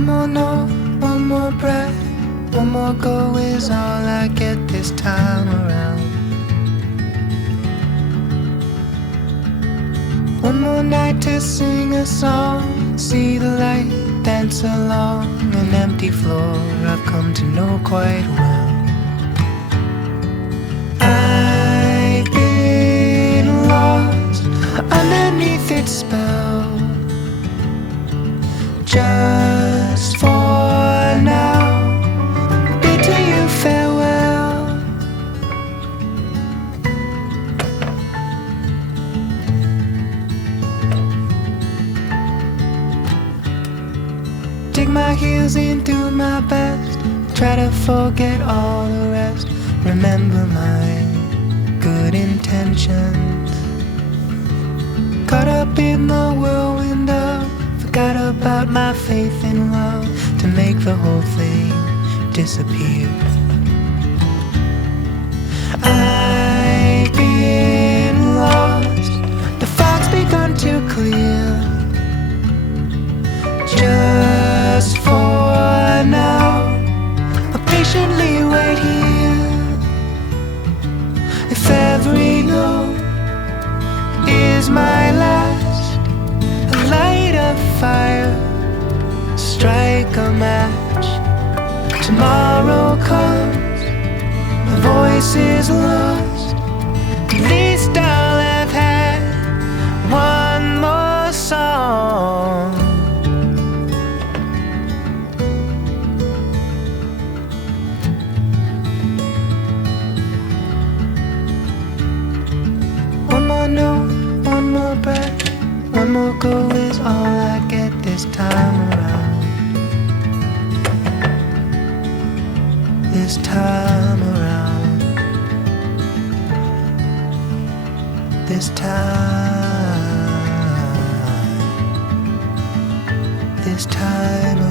One more note, one more breath, one more go is all I get this time around. One more night to sing a song, see the light, dance along an empty floor I've come to know quite well. I've been lost underneath its spell, just for now, bid to you farewell. Dig my heels in, do my best, try to forget all the rest. Remember my good intentions. Caught up in the whirlwind of, forgot about my faith in love to make the whole thing disappear. I've been lost, the fog's begun to clear. Just for now, I'll patiently wait here. If every note is my last, light a fire, strike a match. Tomorrow comes, my voice is lost. At least I'll have had one more song. One more note, one more breath, one more go is all I get this time around. This time around. This time. This time around.